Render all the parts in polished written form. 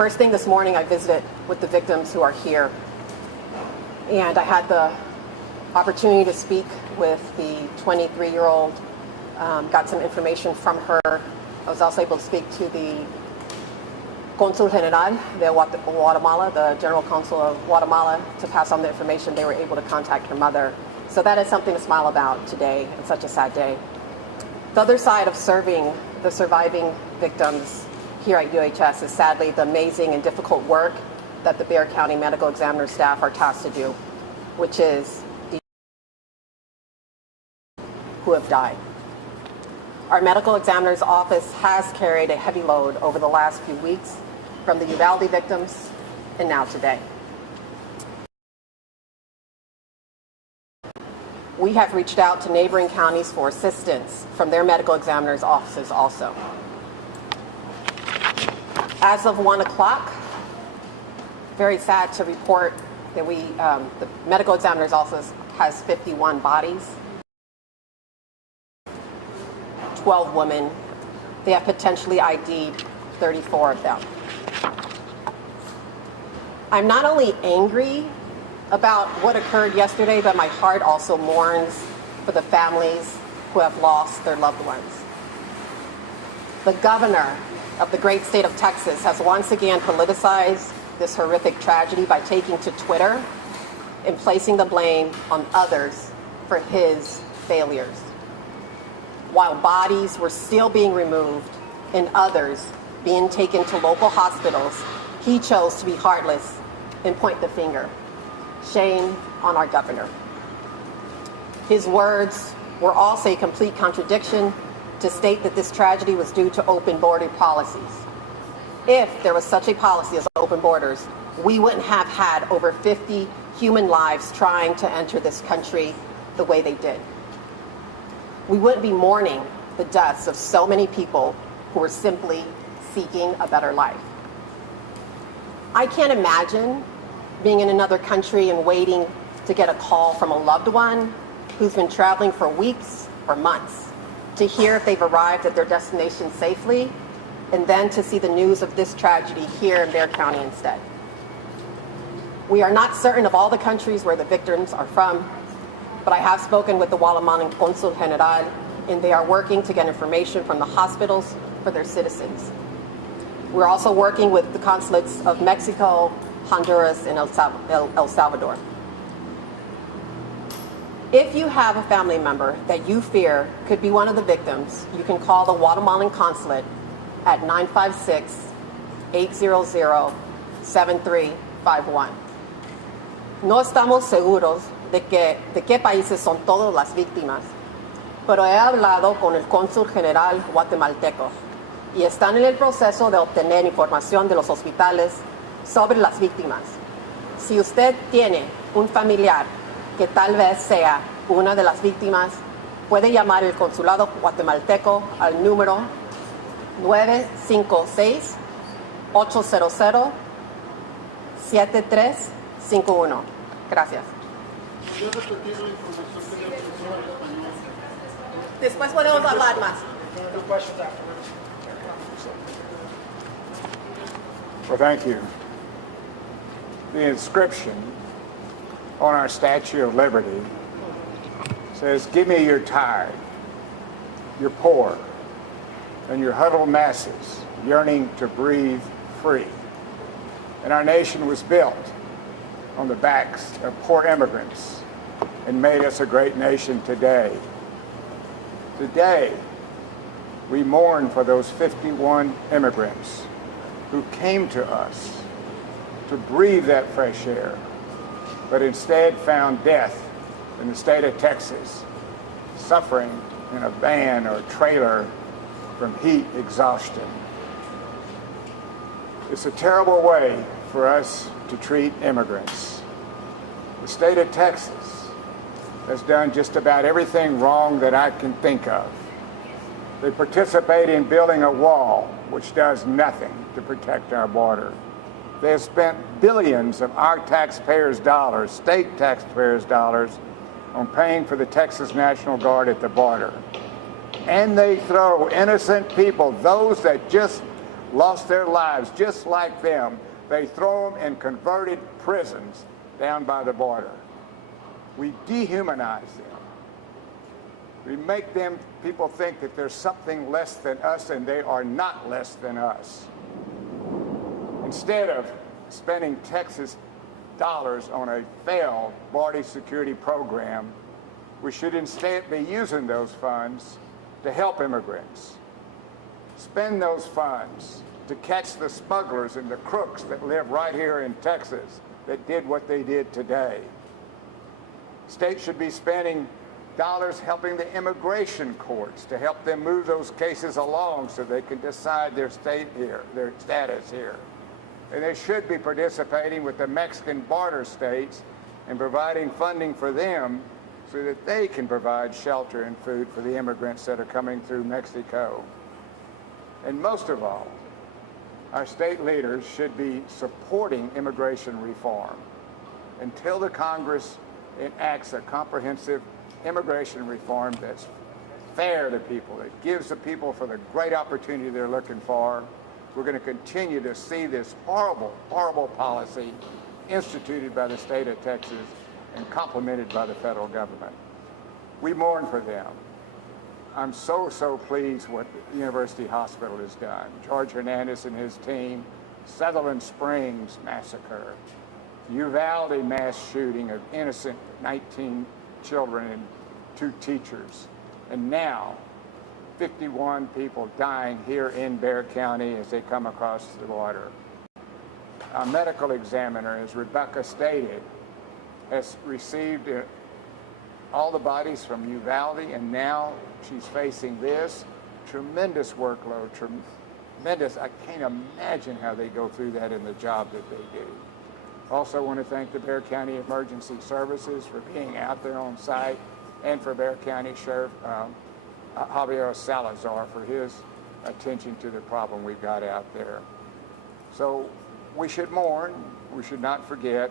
First thing this morning, I visited with the victims who are here, and I had the opportunity to speak with the 23-year-old, got some information from her. I was also able to speak to the Consul General de Guatemala, the General Consul of Guatemala, to pass on the information. They were able to contact her mother. So that is something to smile about today, and such a sad day. The other side of serving the surviving victims here at UHS is sadly the amazing and difficult work that the Bexar County medical examiner staff are tasked to do, which is who have died. Our medical examiner's office has carried a heavy load over the last few weeks, from the Uvalde victims and now today. We have reached out to neighboring counties for assistance from their medical examiner's offices also. As of 1 o'clock, very sad to report that the medical examiner's office has 51 bodies, 12 women. They have potentially ID'd 34 of them. I'm not only angry about what occurred yesterday, but my heart also mourns for the families who have lost their loved ones. The governor of the great state of Texas has once again politicized this horrific tragedy by taking to Twitter and placing the blame on others for his failures. While bodies were still being removed and others being taken to local hospitals, he chose to be heartless and point the finger. Shame on our governor. His words were also a complete contradiction to state that this tragedy was due to open border policies. If there was such a policy as open borders, we wouldn't have had over 50 human lives trying to enter this country the way they did. We wouldn't be mourning the deaths of so many people who were simply seeking a better life. I can't imagine being in another country and waiting to get a call from a loved one who's been traveling for weeks or months to hear if they've arrived at their destination safely, and then to see the news of this tragedy here in Bexar County instead. We are not certain of all the countries where the victims are from, but I have spoken with the Guatemalan Consul General, and they are working to get information from the hospitals for their citizens. We're also working with the consulates of Mexico, Honduras, and El Salvador. If you have a family member that you fear could be one of the victims, you can call the Guatemalan consulate at 956-800-7351. No estamos seguros de qué países son todas las víctimas, pero he hablado con el cónsul general guatemalteco y están en el proceso de obtener información de los hospitales sobre las víctimas. Si usted tiene un familiar que tal vez sea una de las víctimas, puede llamar al consulado guatemalteco al número 956-800-7351. Gracias. Después podemos hablar más. Well, thank you. The inscription on our Statue of Liberty says, "Give me your tired, your poor, and your huddled masses yearning to breathe free." And our nation was built on the backs of poor immigrants and made us a great nation today. Today, we mourn for those 51 immigrants who came to us to breathe that fresh air, but instead found death in the state of Texas, suffering in a van or trailer from heat exhaustion. It's a terrible way for us to treat immigrants. The state of Texas has done just about everything wrong that I can think of. They participate in building a wall, which does nothing to protect our border. They have spent billions of our taxpayers' dollars, state taxpayers' dollars, on paying for the Texas National Guard at the border. And they throw innocent people, those that just lost their lives just like them. They throw them in converted prisons down by the border. We dehumanize them. We make them, people think that there's something less than us, and they are not less than us. Instead of spending Texas dollars on a failed border security program, we should instead be using those funds to help immigrants. Spend those funds to catch the smugglers and the crooks that live right here in Texas that did what they did today. States should be spending dollars helping the immigration courts to help them move those cases along so they can decide their status here. And they should be participating with the Mexican border states and providing funding for them so that they can provide shelter and food for the immigrants that are coming through Mexico. And most of all, our state leaders should be supporting immigration reform until the Congress enacts a comprehensive immigration reform that's fair to people, that gives the people for the great opportunity they're looking for. We're going to continue to see this horrible, horrible policy instituted by the state of Texas and complemented by the federal government. We mourn for them. I'm so pleased what the University Hospital has done. George Hernandez and his team, Sutherland Springs massacre, Uvalde mass shooting of innocent 19 children and 2 teachers, and now 51 people dying here in Bexar County as they come across the border. Our medical examiner, as Rebecca stated, has received all the bodies from Uvalde, and now she's facing this tremendous workload, tremendous. I can't imagine how they go through that in the job that they do. Also want to thank the Bexar County Emergency Services for being out there on site, and for Bexar County Sheriff Javier Salazar for his attention to the problem we've got out there. So we should mourn, we should not forget,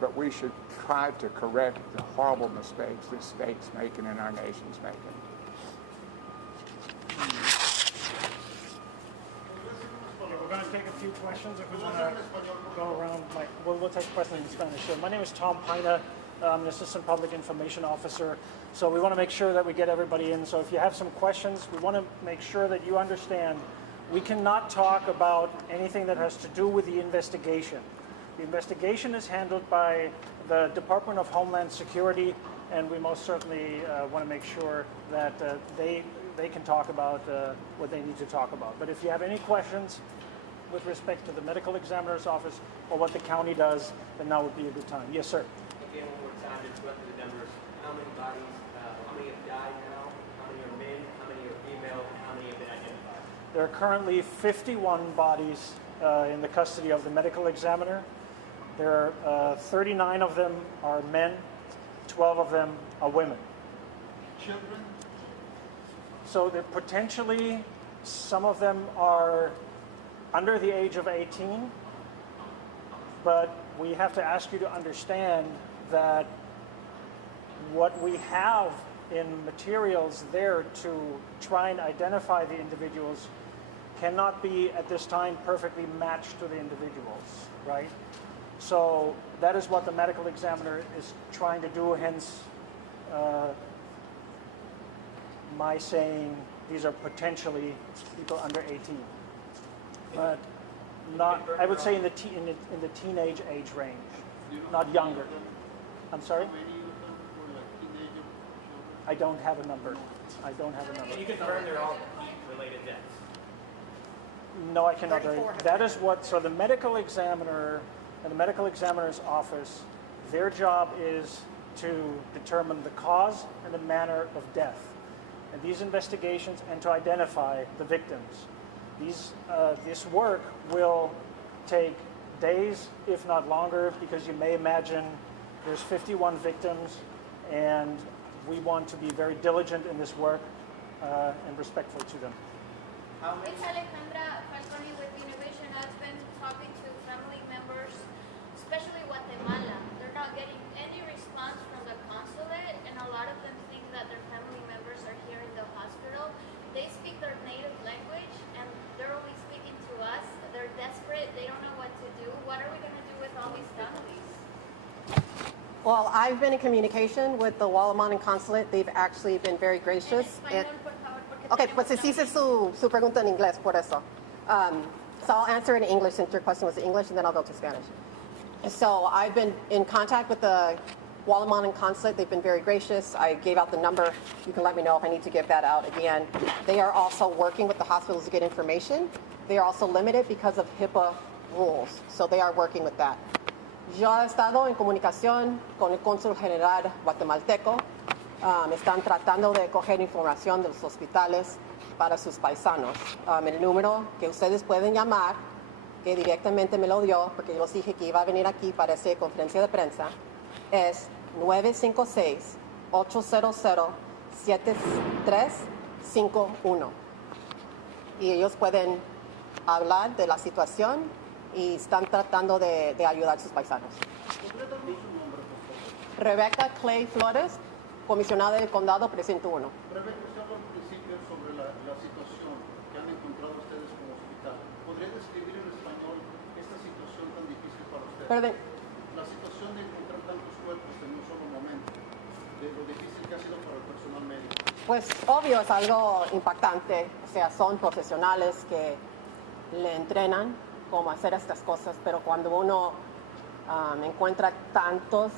but we should try to correct the horrible mistakes this state's making and our nation's making. Okay, we're going to take a few questions if we want to go around. We'll take questions in Spanish. So my name is Tom Pina. I'm an Assistant Public Information Officer. So we want to make sure that we get everybody in. So if you have some questions, we want to make sure that you understand we cannot talk about anything that has to do with the investigation. The investigation is handled by the Department of Homeland Security, and we most certainly want to make sure that they can talk about what they need to talk about. But if you have any questions with respect to the medical examiner's office or what the county does, then now would be a good time. Yes, sir. Again, one more time, just run through the numbers. How many bodies, how many have died now? How many are men? How many are female? And how many have been identified? There are currently 51 bodies in the custody of the medical examiner. There are 39 of them are men, 12 of them are women. Children? So that potentially some of them are under the age of 18, but we have to ask you to understand that what we have in materials there to try and identify the individuals cannot be at this time perfectly matched to the individuals, right? So that is what the medical examiner is trying to do, hence my saying these are potentially people under 18. But not, I would say in the teenage age range, not younger. I'm sorry? How many of them were like teenagers? I don't have a number. I don't have a Can number. you confirm they're all heat-related deaths? No, I cannot. 34. That is what, so the medical examiner and the medical examiner's office, their job is to determine the cause and the manner of death. And these investigations and to identify the victims. This work will take days, if not longer, because you may imagine there's 51 victims, and we want to be very diligent in this work and respectful to them. It's Alejandra Falcone with Innovation. I've been talking to family members, especially Guatemala. They're not getting any response from the consulate, and a lot of them think that their family members are here in the hospital. They speak their native language, and they're only speaking Well, I've been in communication with the Guatemalan consulate. They've actually been very En gracious. español, por favor, porque Okay, tenemos pues la- hice su pregunta en inglés, por eso. So I'll answer it in English since your question was in English, and then I'll go to Spanish. So I've been in contact with the Guatemalan consulate. They've been very gracious. I gave out the number. You can let me know if I need to give that out again. They are also working with the hospitals to get information. They are also limited because of HIPAA rules. So they are working with that. Yo he estado en comunicación con el cónsul general guatemalteco. Están tratando de coger información de los hospitales para sus paisanos. El número que ustedes pueden llamar, que directamente me lo dio, porque yo les dije que iba a venir aquí para hacer conferencia de prensa, es 956-800-7351. Y ellos pueden hablar de la situación y están tratando de ayudar a sus paisanos. ¿Podría darnos su nombre, por favor? Rebecca Clay Flores, comisionada del condado, precinto 1. Rebeca, usted habló al principio sobre la situación que han encontrado ustedes como hospital. ¿Podría describir en español esta situación tan difícil para ustedes? Perdón. La situación de encontrar tantos cuerpos en un solo momento, de lo difícil que ha sido para el personal médico. Pues obvio es algo impactante, o sea, son profesionales que le entrenan cómo hacer estas cosas, pero cuando uno encuentra tantos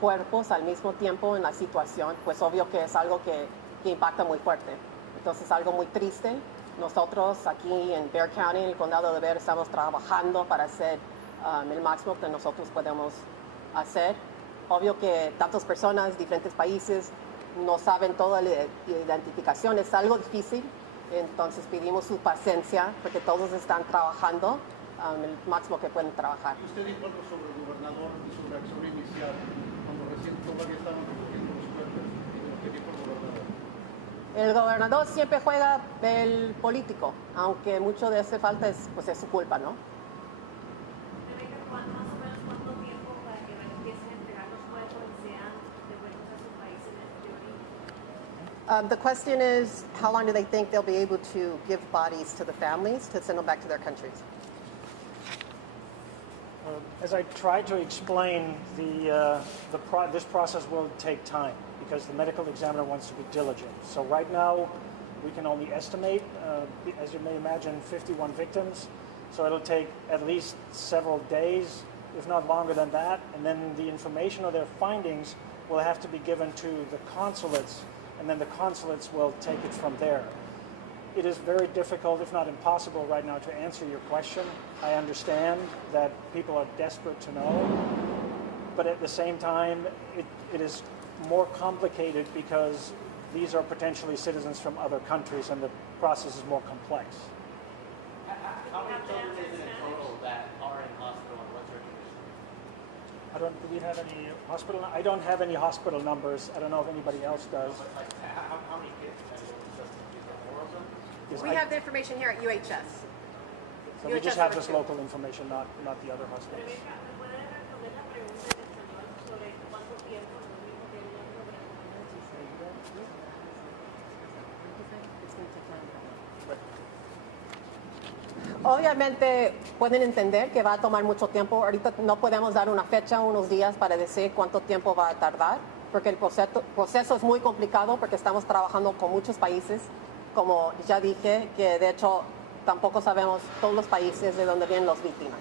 cuerpos al mismo tiempo en la situación, pues obvio que es algo que impacta muy fuerte. Entonces es algo muy triste. Nosotros aquí en Bexar County, en el condado de Bexar, estamos trabajando para hacer el máximo que nosotros podemos hacer. Obvio que tantas personas, diferentes países, no saben toda la identificación, es algo difícil, entonces pedimos su paciencia porque todos están trabajando el máximo que pueden trabajar. Y usted dijo algo sobre el gobernador y su reacción inicial, cuando recién todavía estaban recogiendo los cuerpos, y de lo que dijo el gobernador. El gobernador siempre juega el político, aunque mucho de ese falta es, pues es su culpa, ¿no? Rebeca, más o menos cuánto tiempo para que empiecen a entregar los cuerpos y sean devueltos a sus países de origen? The question is, how long do they think they'll be able to give bodies to the families to send them back to their countries? As I tried to explain, this process will take time because the medical examiner wants to be diligent. So right now, we can only estimate, as you may imagine, 51 victims. So it'll take at least several days, if not longer than that. And then the information or their findings will have to be given to the consulates, and then the consulates will take it from there. It is very difficult, if not impossible, right now to answer your question. I understand that people are desperate to know, but at the same time, it is more complicated because these are potentially citizens from other countries and the process is more complex. How many children is it in total that are in hospital and what's their condition? Do we have any hospital? I don't have any hospital numbers. I don't know if anybody else does. But like, how many kids? Is there more of them? Yes, We have the information here at UHS. so we just have this local information, not the other hospitals. Rebeca, ¿me puede responder la pregunta en español sobre cuánto tiempo lo único que viene Obviamente pueden entender que va a tomar mucho tiempo. Ahorita no podemos dar una fecha, unos días para decir cuánto tiempo va a tardar, porque el proceso es muy complicado porque estamos trabajando con muchos países. Como ya dije, que de hecho tampoco sabemos todos los países de donde vienen las víctimas.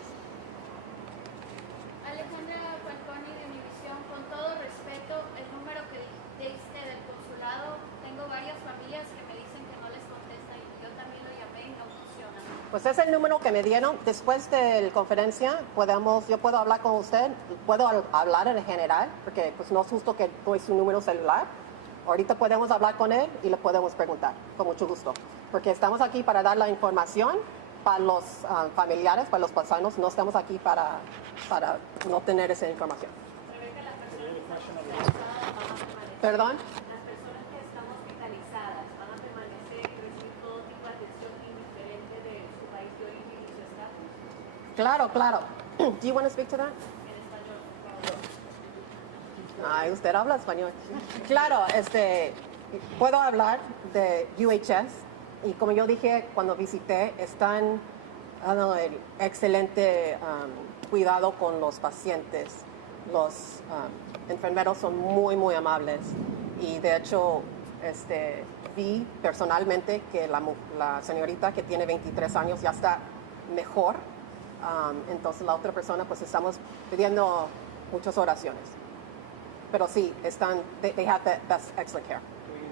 Alejandra Falconi de Univisión, con todo respeto, el número que diste del consulado, tengo varias familias que me dicen que no les contesta y yo también lo llamé y no funciona. Pues es el número que me dieron. Después de la conferencia, yo puedo hablar con usted, puedo hablar en general, porque pues no es justo que no es su número celular. Ahorita podemos hablar con él y le podemos preguntar, con mucho gusto. Porque estamos aquí para dar la información para los familiares, para los paisanos. No estamos aquí para no tener esa información. Rebeca, las personas que están hospitalizadas van a permanecer. ¿Perdón? Las personas que están hospitalizadas van a permanecer y recibir todo tipo de atención indiferente de su país de origen y su estatus. Claro, claro. Do you want to speak to that? En español, por favor. Ay, usted habla español. Claro, puedo hablar de UHS y como yo dije cuando visité, están dando el excelente cuidado con los pacientes. los enfermeros son muy, muy amables. Y de hecho, vi personalmente que la señorita que tiene 23 años ya está mejor. Entonces la otra persona, pues estamos pidiendo muchas oraciones. Pero sí, they have that's excellent care.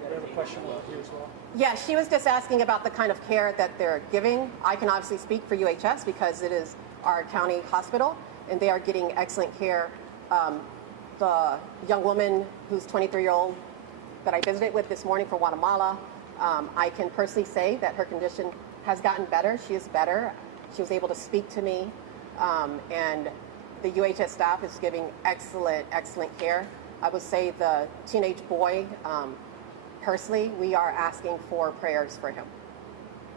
We have a question over here as well. Yeah, she was just asking about the kind of care that they're giving. I can obviously speak for UHS because it is our county hospital, and they are getting excellent care. The young woman who's 23-year-old that I visited with this morning from Guatemala, I can personally say that her condition has gotten better. She is better. She was able to speak to me, and the UHS staff is giving excellent, excellent care. I would say the teenage boy, personally, we are asking for prayers for him.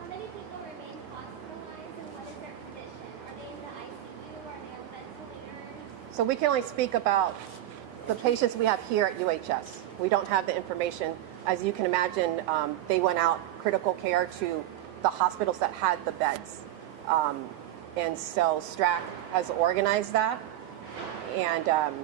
How many people remain hospitalized and what is their condition? Are they in the ICU? Are they on ventilators? So we can only speak about the patients we have here at UHS. We don't have the information. As you can imagine, they went out critical care to the hospitals that had the beds. And so STRAC has organized that. And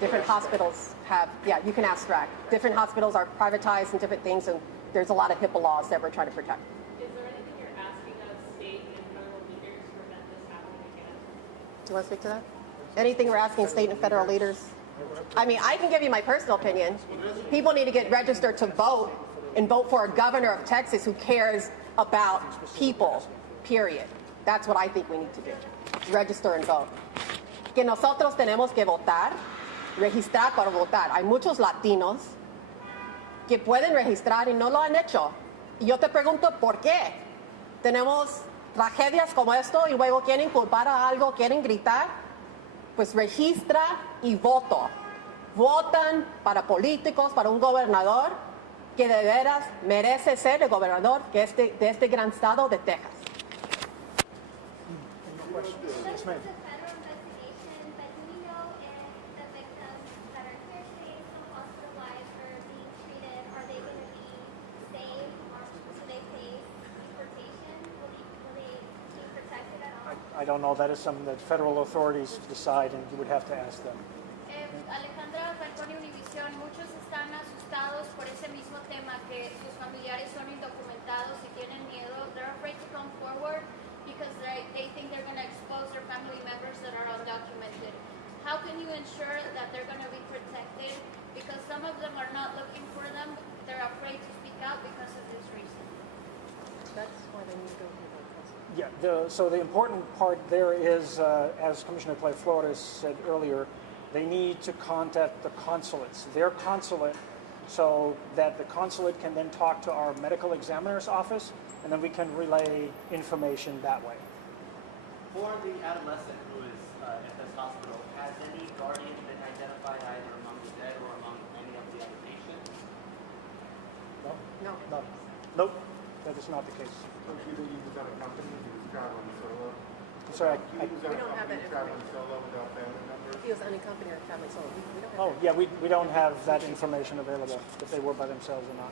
different hospitals have, yeah, you can ask STRAC. Different hospitals are privatized and different things, and there's a lot of HIPAA laws that we're trying to protect. Is there anything you're asking of state and federal leaders to prevent this happening again? Do you want to speak to that? Anything we're asking state and federal leaders? I mean, I can give you my personal opinion. People need to get registered to vote and vote for a governor of Texas who cares about people, period. That's what I think we need to do. Register and vote. Que nosotros tenemos que votar, registrar para votar. Hay muchos latinos que pueden registrar y no lo han hecho. Y yo te pregunto, ¿por qué? Tenemos tragedias como esto y luego quieren culpar a algo, quieren gritar. Pues registra y voto. Votan para políticos, para un gobernador que de veras merece ser el gobernador de este gran estado de Texas. This is a federal investigation, but do we know if the victims that are here today, some hospitalized or being treated, are they going to be saved or do they face deportation? Will they be protected at all? I don't know. That is something that federal authorities decide, and you would have to ask them. Alejandra Falcone, Univisión, muchos están asustados por ese mismo tema, que sus familiares son indocumentados y tienen miedo. They're afraid to come forward because they think they're going to expose their family members that are undocumented. How can you ensure that they're going to be protected? Because some of them are not looking for them. They're afraid to speak out because of this reason. That's why they need to go through the process. Yeah, so the important part there is, as Commissioner Clay Flores said earlier, they need to contact the consulates, their consulate, so that the consulate can then talk to our medical examiner's office, and then we can relay information that way. For the adolescent who is at this hospital, has any guardian been identified either among the dead or among any of the other patients? No. No. Nope, that is not the case. So he was on a company, he was traveling solo. I'm sorry, He was on We a don't have company that traveling information. solo without family members. He was unaccompanied or family solo. We don't have oh, yeah, we don't have that information available, if they were by themselves or not.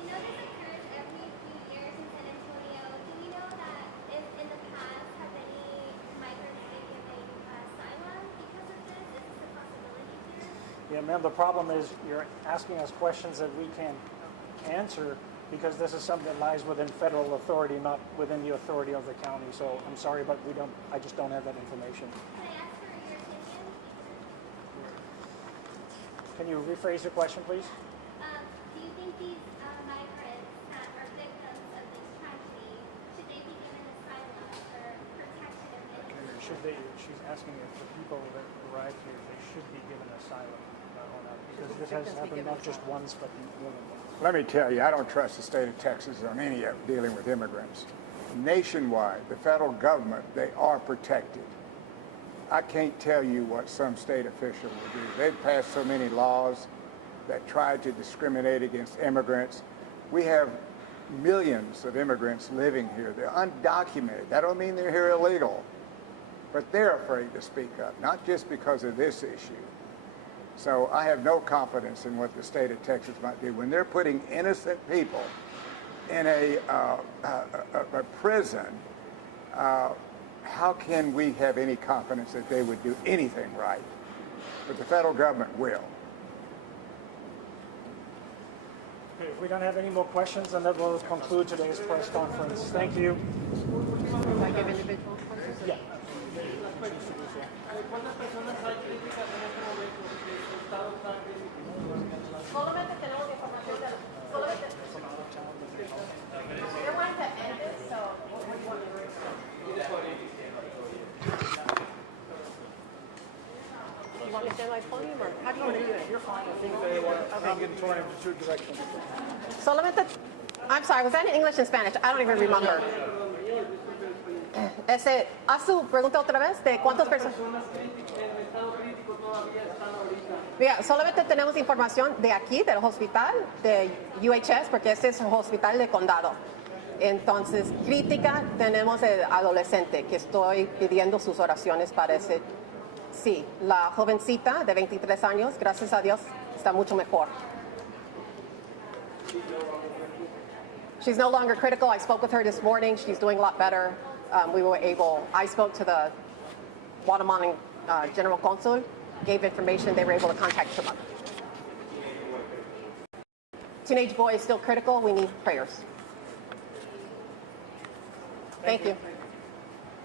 We know this occurs every few years in San Antonio. Do we know that if in the past have any migrants been given asylum because of this? Is this a possibility here? Yeah, ma'am, the problem is you're asking us questions that we can't answer because this is something that lies within federal authority, not within the authority of the county. So I'm sorry, but I just don't have that information. Can I ask for your opinion? Can you rephrase your question, please? Do you think these migrants that are victims of this tragedy, should they be given asylum or protection of any sort? She's asking if the people that arrive here, they should be given asylum or not, because this has happened not just once, but more than once. Let me tell you, I don't trust the state of Texas on any of dealing with immigrants. Nationwide, the federal government, they are protected. I can't tell you what some state official will do. They've passed so many laws that try to discriminate against immigrants. We have millions of immigrants living here. They're undocumented. That don't mean they're here illegal. But they're afraid to speak up, not just because of this issue. So I have no confidence in what the state of Texas might do. When they're putting innocent people in a prison, how can we have any confidence that they would do anything right? but the federal government will. Okay, if we don't have any more questions, then that will conclude today's press conference. Thank you. Yeah. ¿Cuántas personas hay críticas en este momento? ¿Que su estado está crítico? Solamente tenemos información de solamente. They want to end it, so. You want me to stand by podium, or how do you want to do it? You're fine. I think they want to get torn into two directions. Solamente, I'm sorry, was that in English and Spanish? I don't even remember. Haz su pregunta otra vez de cuántas personas. Mira, solamente tenemos información de aquí, del hospital, de UHS, porque este es el hospital de condado. Entonces, crítica, tenemos el adolescente, que estoy pidiendo sus oraciones para ese. Sí, la jovencita de 23 años, gracias a Dios, está mucho mejor. She's no longer critical. I spoke with her this morning. She's doing a lot better. I spoke to the Guatemalan General Consul, gave information. They were able to contact her mother. Teenage boy is still critical. We need prayers. Thank you.